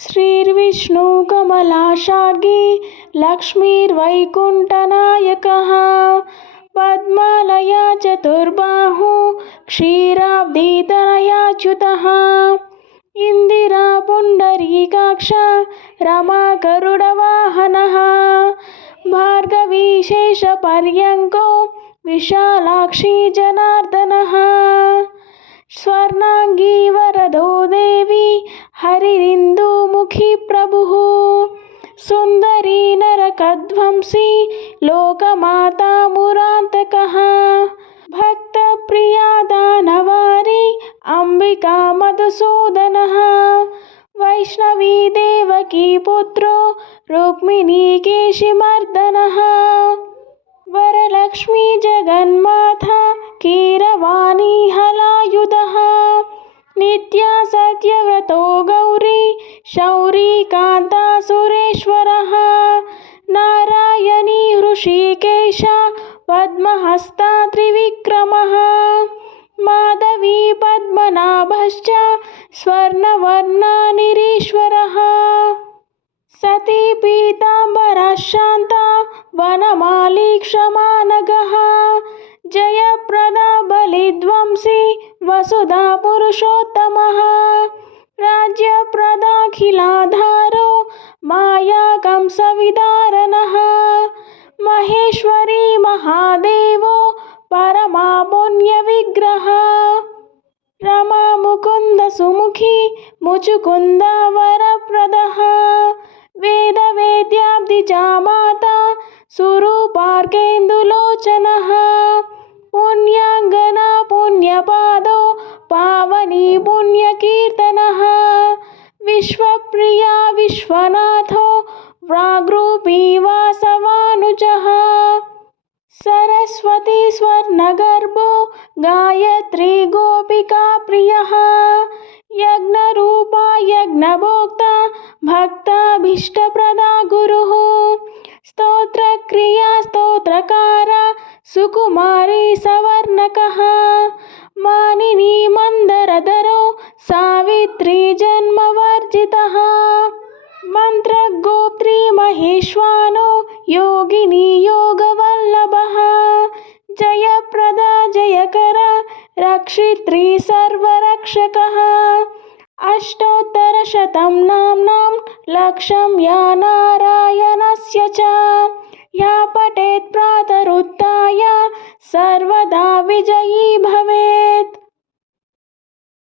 श्रीर्विष्णुकमलाशार्गी लक्ष्मीर्वैकुण्ठनायकः पद्मालया चतुर्बाहु क्षीराब्धितनयाच्युतः इंदिरा पुण्डरीकाक्ष रमा गरुडवाहनः भार्गवी शेषपर्यङ्को विशालाक्षी जनार्दनः स्वर्णांगी वरदो देवी हरिरिन्दुमुखी प्रभुः सुंदरी नरकध्वंसी लोकमाता मुरान्तकः भक्तप्रिया दानवारी अंबिका मधुसूदनः वैष्णवी देवकी पुत्रो रुक्मिणी केशिमर्दनः वरलक्ष्मी जगन्माता कीरवाणी हलायुधः नित्या सत्यव्रतो गौरी शौरी कान्ता सुरेश्वरः नारायणी हृषीकेश पद्महस्ता त्रिविक्रमः माधवी पद्मनाभश्च स्वर्णवर्णा निरीश्वरः सती पीताम्बरः शान्ता वनमाली क्षमानगः जयप्रदा बलिध्वंसी वसुधा पुरुषोत्तमः राज्यप्रदाखिलाधारो माया कंसविदारणः महेश्वरी महादेवो परमा पुण्यविग्रह रमा मुकुंद सुमुखी मुचुकुंदा वरप्रदः वेद वेद्याब्धिजा माता सुरूपार्केन्दुलोचनः पुण्यांगना पुण्यपादो पावनी पुण्यकीर्तनः विश्वप्रिया विश्वनाथो वाग्रूपी वासवानुजः सरस्वती स्वर्णगर्भो गायत्री गोपिका प्रियः यज्ञरूपा यज्ञभोक्ता भक्ताभीष्टप्रदा गुरुः स्तोत्रक्रिया स्तोत्रकारा सुकुमारी सवर्णकः मानिनी मंदरधरो सावित्री जन्मवर्जितः मंत्रगोत्री महेश्वानो योगिनी योगवल्लभः जयप्रदा जयकर रक्षित्री सर्वरक्षकः अष्टोत्तरशतं नाम्नां लक्षं या नारायणस्य च या पठेत् प्रातरुत्थाय सर्वदा विजयी भवेत्।